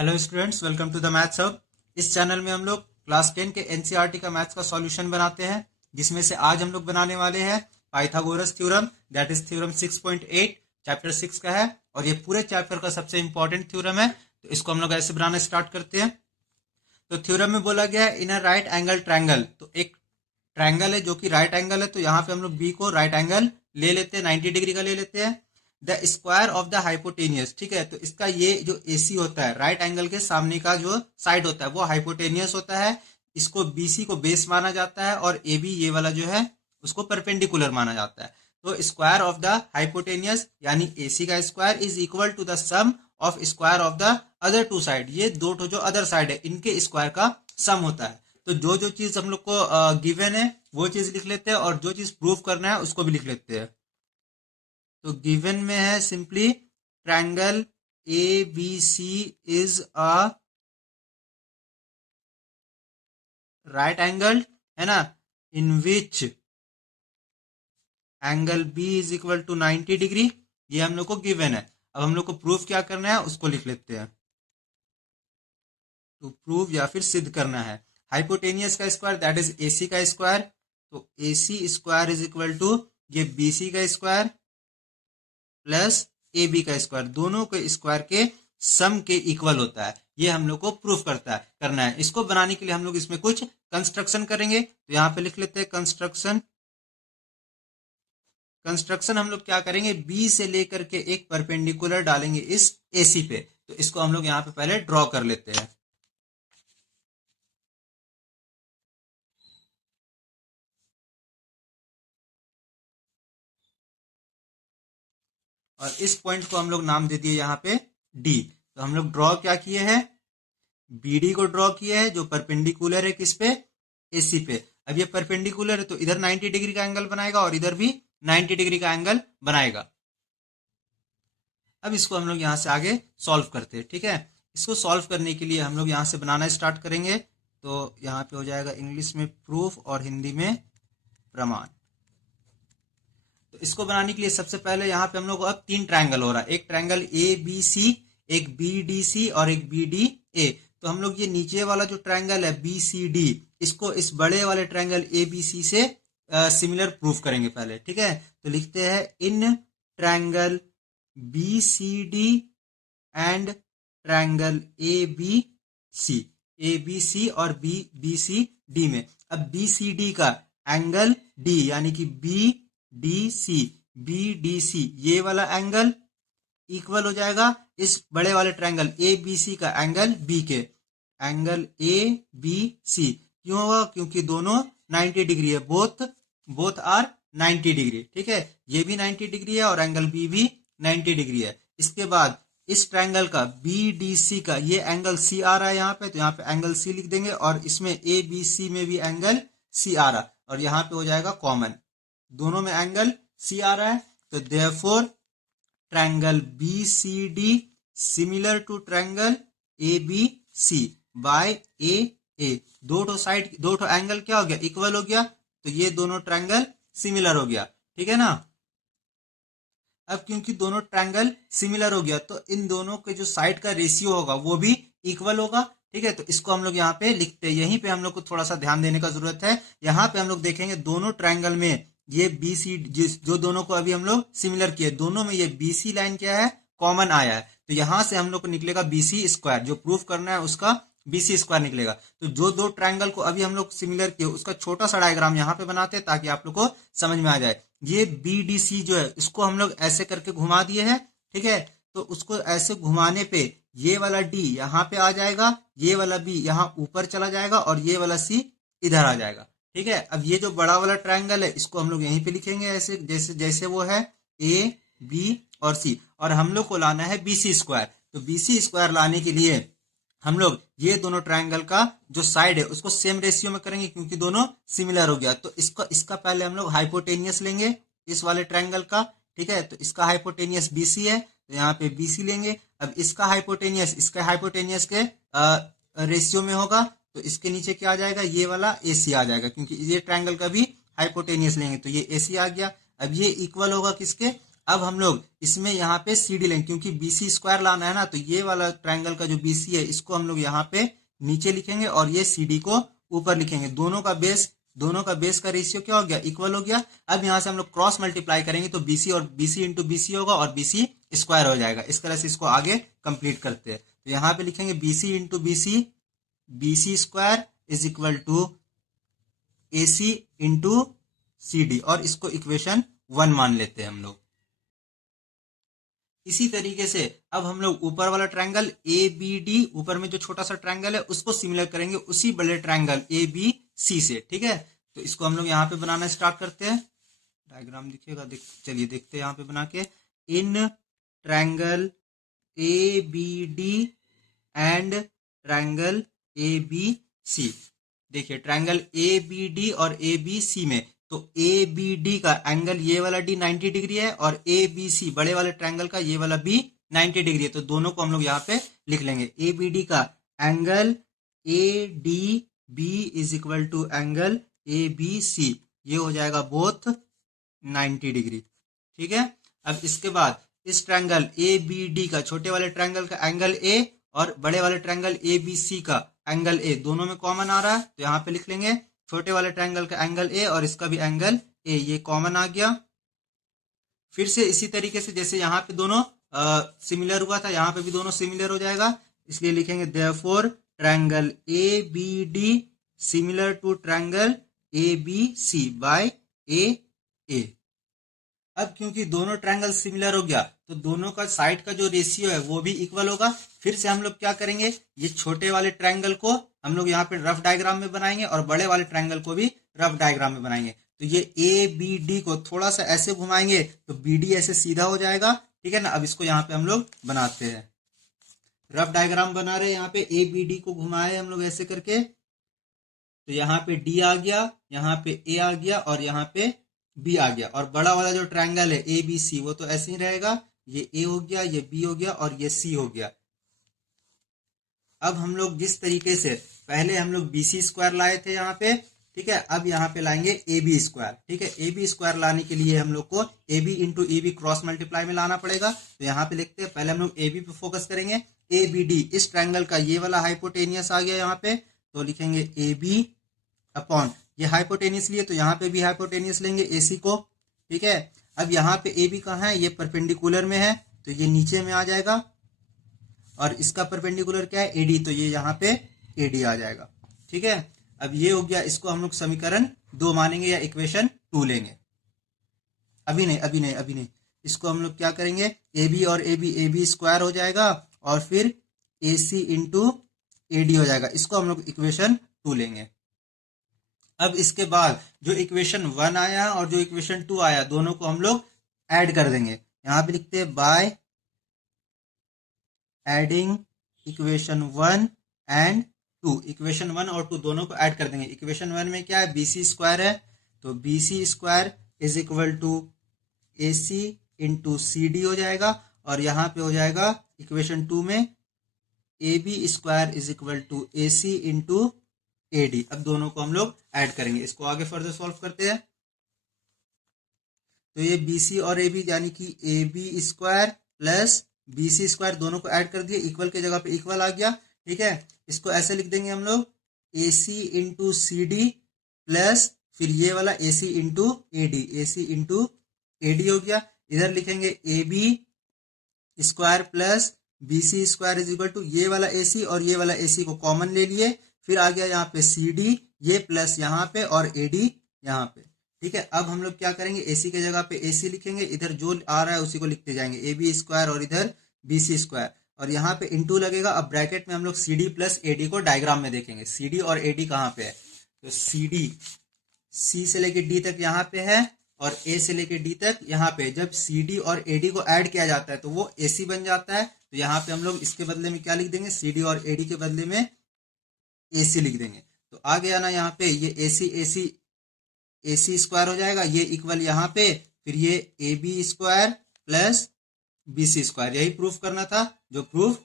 Hello students, welcome to the maths hub. इस channel में हम लोग क्लास 10 के एनसीईआरटी का मैथ्स का सॉल्यूशन बनाते हैं, जिसमें से आज हम लोग बनाने वाले हैं Pythagoras theorem, that is theorem 6.8 chapter 6 का है। और ये पूरे चैप्टर का सबसे इंपॉर्टेंट थ्योरम है, तो इसको हम लोग ऐसे बनाना स्टार्ट करते हैं। तो थ्योरम में बोला गया है इन अ राइट एंगल ट्रायंगल, तो एक ट्रायंगल है जो कि राइट एंगल है, तो यहाँ पे हम लोग बी को राइट एंगल ले लेते हैं, 90 डिग्री का ले लेते हैं। The square of the hypotenuse, ठीक है, तो इसका ये जो एसी होता है, राइट एंगल के सामने का जो साइड होता है वो हाइपोटेनियस होता है। इसको बीसी को बेस माना जाता है और ए बी ये वाला जो है उसको परपेंडिकुलर माना जाता है। तो स्क्वायर ऑफ द हाइपोटेनियस यानी एसी का square is equal to the sum of square of the other two side, ये दो जो अदर साइड है इनके स्क्वायर का सम होता है। तो जो जो चीज हम लोग को गिवन है वो चीज लिख लेते हैं, और जो चीज प्रूफ करना है उसको भी लिख लेते हैं। तो गिवन में है simply triangle A B C is a right angle, है ना, in which angle B is equal to 90 degree, ये हम लोग को गिवन है। अब हम लोग को प्रूफ क्या करना है उसको लिख लेते हैं। तो प्रूफ या फिर सिद्ध करना है हाइपोटेनियस का स्क्वायर दैट इज एसी का स्क्वायर, तो AC square is equal to ये बीसी का स्क्वायर प्लस ए बी का स्क्वायर, दोनों के स्क्वायर के सम के इक्वल होता है। ये हम लोग को प्रूफ करना है। इसको बनाने के लिए हम लोग इसमें कुछ कंस्ट्रक्शन करेंगे, तो यहाँ पे लिख लेते हैं कंस्ट्रक्शन। कंस्ट्रक्शन हम लोग क्या करेंगे, बी से लेकर के एक परपेंडिकुलर डालेंगे इस एसी पे, तो इसको हम लोग यहाँ पे पहले ड्रॉ कर लेते हैं। और इस पॉइंट को हम लोग नाम दे दिए यहाँ पे डी। तो हम लोग ड्रॉ क्या किए हैं, बीडी को ड्रॉ किया है जो परपेंडिकुलर है किस पे, एसी पे। अब ये परपेंडिकुलर है तो इधर 90 डिग्री का एंगल बनाएगा और इधर भी 90 डिग्री का एंगल बनाएगा। अब इसको हम लोग यहाँ से आगे सॉल्व करते हैं, ठीक है। इसको सॉल्व करने के लिए हम लोग यहाँ से बनाना स्टार्ट करेंगे। तो यहाँ पे हो जाएगा इंग्लिश में प्रूफ और हिंदी में प्रमाण। तो इसको बनाने के लिए सबसे पहले यहाँ पे हम लोग अब तीन ट्रायंगल हो रहा है, एक ट्रायंगल ए बी सी, एक बी डी सी और एक बी डी ए। तो हम लोग ये नीचे वाला जो ट्रायंगल है बी सी डी, इसको इस बड़े वाले ट्रायंगल ए बी सी से सिमिलर प्रूफ करेंगे पहले, ठीक है। तो लिखते हैं in triangle B C D and triangle A B C, A B C और बी बी सी डी में। अब बी सी डी का एंगल डी यानी कि B D C, B D C ये वाला एंगल इक्वल हो जाएगा इस बड़े वाले ट्रायंगल ए बी सी का एंगल बी के, एंगल ए बी सी। क्यों होगा, क्योंकि दोनों 90 डिग्री है, बोथ आर 90 डिग्री, ठीक है। ये भी 90 डिग्री है और एंगल बी भी 90 डिग्री है। इसके बाद इस ट्रायंगल का बी डी सी का ये एंगल सी आ रहा है यहाँ पे, तो यहाँ पे एंगल सी लिख देंगे, और इसमें ए बी सी में भी एंगल सी आ रहा है, और यहाँ पे हो जाएगा कॉमन, दोनों में एंगल सी आ रहा है। तो therefore triangle B C D similar to triangle A B C by A A, दो साइड दो एंगल क्या हो गया, इक्वल हो गया, तो ये दोनों ट्रायंगल सिमिलर हो गया, ठीक है ना। अब क्योंकि दोनों ट्रायंगल सिमिलर हो गया तो इन दोनों के जो साइड का रेशियो होगा वो भी इक्वल होगा, ठीक है। तो इसको हम लोग यहाँ पे लिखते हैं, यहीं पे हम लोग को थोड़ा सा ध्यान देने का जरूरत है। यहाँ पे हम लोग देखेंगे दोनों ट्रायंगल में ये बी सी जो दोनों को अभी हम लोग सिमिलर किए, दोनों में ये बी सी लाइन क्या है, कॉमन आया है। तो यहाँ से हम लोग को निकलेगा बी सी स्क्वायर, जो प्रूफ करना है उसका बी सी स्क्वायर निकलेगा। तो जो दो ट्रायंगल को अभी हम लोग सिमिलर किए उसका छोटा सा डायग्राम यहाँ पे बनाते हैं ताकि आप लोग को समझ में आ जाए। ये बी डी सी जो है इसको हम लोग ऐसे करके घुमा दिए हैं, ठीक है। तो उसको ऐसे घुमाने पे ये वाला डी यहाँ पे आ जाएगा, ये वाला बी यहाँ ऊपर चला जाएगा और ये वाला सी इधर आ जाएगा, ठीक है। अब ये जो बड़ा वाला ट्रायंगल है इसको हम लोग यहीं पे लिखेंगे ऐसे, जैसे जैसे वो है ए बी और सी, और हम लोग को लाना है बी सी स्क्वायर। तो बी सी स्क्वायर लाने के लिए हम लोग ये दोनों ट्रायंगल का जो साइड है उसको सेम रेशियो में करेंगे क्योंकि दोनों सिमिलर हो गया। तो इसका पहले हम लोग हाइपोटेनियस लेंगे इस वाले ट्रायंगल का, ठीक है। तो इसका हाइपोटेनियस बीसी है, तो यहाँ पे बीसी लेंगे। अब इसका हाइपोटेनियस के रेशियो में होगा, तो इसके नीचे क्या आ जाएगा, ये वाला एसी आ जाएगा, क्योंकि ये ट्रायंगल का भी हाइपोटेनियस लेंगे तो ये एसी आ गया। अब ये इक्वल होगा किसके, अब हम लोग इसमें यहाँ पे CD लेंगे, क्योंकि BC स्क्वायर लाना है ना, तो ये वाला ट्रायंगल का जो BC है इसको हम लोग यहाँ पे नीचे लिखेंगे और ये CD को ऊपर लिखेंगे। दोनों का बेस का रेशियो क्या हो गया, इक्वल हो गया। अब यहाँ से हम लोग क्रॉस मल्टीप्लाई करेंगे तो BC और BC इंटू BC होगा और BC स्क्वायर हो जाएगा। इस तरह से इसको आगे कंप्लीट करते हैं। तो यहाँ पे लिखेंगे BC into BC square is equal to AC into CD, और इसको इक्वेशन 1 मान लेते हैं हम लोग। इसी तरीके से अब हम लोग ऊपर वाला ट्रायंगल ABD, ऊपर में जो छोटा सा ट्रायंगल है उसको सिमिलर करेंगे उसी बड़े ट्रायंगल ABC से, ठीक है। तो इसको हम लोग यहाँ पे बनाना स्टार्ट करते हैं। डायग्राम दिखेगा, चलिए देखते हैं यहाँ पे बना के। In triangle ABD and triangle ABC, देखिए ट्रायंगल ABD और ABC में, तो ABD का एंगल ये वाला D 90 डिग्री है और ABC बड़े वाले ट्रायंगल का ये वाला B 90 डिग्री है। तो दोनों को हम लोग यहाँ पे लिख लेंगे। ABD का angle ADB is equal to angle ABC, ये हो जाएगा बोथ 90 डिग्री, ठीक है। अब इसके बाद इस ट्रायंगल ABD का छोटे वाले ट्रायंगल का एंगल A और बड़े वाले ट्रायंगल ABC का एंगल A दोनों में कॉमन आ रहा है, तो यहाँ पे लिख लेंगे छोटे वाले ट्रायंगल का एंगल A और इसका भी एंगल A, ये कॉमन आ गया। फिर से इसी तरीके से जैसे यहाँ पे दोनों सिमिलर हुआ था, यहाँ पे भी दोनों सिमिलर हो जाएगा, इसलिए लिखेंगे therefore triangle ABD similar to triangle ABC by AA। अब क्योंकि दोनों ट्रायंगल सिमिलर हो गया तो दोनों का साइड का जो रेशियो है वो भी इक्वल होगा। फिर से हम लोग क्या करेंगे, ये छोटे वाले ट्रायंगल को हम लोग यहाँ पे रफ डायग्राम में बनाएंगे और बड़े वाले ट्रायंगल को भी रफ डायग्राम में बनाएंगे। तो ये ABD को थोड़ा सा ऐसे घुमाएंगे तो BD ऐसे सीधा हो जाएगा, ठीक है ना। अब इसको यहाँ पे हम लोग बनाते हैं, रफ डायग्राम बना रहे हैं। यहाँ पे ABD को घुमाए हम लोग ऐसे करके, तो यहाँ पे D आ गया, यहाँ पे A आ गया और यहाँ पे B आ गया। और बड़ा वाला जो ट्रायंगल है ABC वो तो ऐसे ही रहेगा, ये A हो गया, ये B हो गया और ये C हो गया। अब हम लोग जिस तरीके से पहले हम लोग BC स्क्वायर लाए थे यहाँ पे, ठीक है, अब यहाँ पे लाएंगे AB स्क्वायर, ठीक है। AB स्क्वायर लाने के लिए हम लोग को AB into AB cross multiply में लाना पड़ेगा। तो यहाँ पे लिखते हैं, पहले हम लोग AB पे फोकस करेंगे। ABD इस ट्रायंगल का ये वाला हाइपोटेनियस आ गया यहाँ पे, तो लिखेंगे AB अपॉन ये हाइपोटेनियस लिए तो यहाँ पे भी हाइपोटेनियस लेंगे AC को, ठीक है। अब यहाँ पे AB कहाँ है, ये परपेंडिकुलर में है तो ये नीचे में आ जाएगा, और इसका परपेंडिकुलर क्या है AD, तो ये यहाँ पे AD आ जाएगा, ठीक है। अब ये हो गया, इसको हम लोग समीकरण 2 मानेंगे या इक्वेशन 2 लेंगे। अभी नहीं, इसको हम लोग क्या करेंगे, AB और AB स्क्वायर हो जाएगा और फिर AC इंटू AD हो जाएगा। इसको हम लोग इक्वेशन 2 लेंगे। अब इसके बाद जो इक्वेशन 1 आया और जो इक्वेशन 2 आया दोनों को हम लोग ऐड कर देंगे। यहाँ पे लिखते हैं by adding equation 1 and 2, equation 1 और 2 दोनों को ऐड कर देंगे। इक्वेशन 1 में क्या है, BC स्क्वायर है, तो BC square is equal to AC into CD हो जाएगा, और यहाँ पे हो जाएगा इक्वेशन 2 में AB square is equal to AC into AD। अब दोनों को हम लोग ऐड करेंगे, इसको आगे फर्दर सॉल्व करते हैं। तो ये BC और AB यानी कि AB square plus BC square दोनों को ऐड कर दिए, इक्वल के जगह पे इक्वल आ गया, ठीक है। इसको ऐसे लिख देंगे हम लोग AC इंटू CD प्लस फिर ये वाला AC इंटू AD हो गया। इधर लिखेंगे AB square plus BC square is equal to ये वाला AC और ये वाला AC को कॉमन ले लिए, फिर आ गया यहाँ पे CD ये प्लस यहाँ पे और AD यहाँ पे, ठीक है। अब हम लोग क्या करेंगे, AC के जगह पे AC लिखेंगे, इधर जो आ रहा है उसी को लिखते जाएंगे, AB स्क्वायर और इधर BC स्क्वायर, और यहाँ पे इंटू लगेगा। अब ब्रैकेट में हम लोग CD प्लस AD को डायग्राम में देखेंगे। CD और AD कहाँ पे है, तो CD C से लेके D तक यहाँ पे है और A से लेके D तक यहाँ पे। जब CD और AD को ऐड किया जाता है तो वो AC बन जाता है, तो यहाँ पे हम लोग इसके बदले में क्या लिख देंगे, CD और AD के बदले में AC लिख देंगे। तो आ गया ना यहाँ पे, ये AC स्क्वायर हो जाएगा, ये इक्वल यहाँ पे, फिर ये AB square plus BC square, यही प्रूफ करना था जो प्रूफ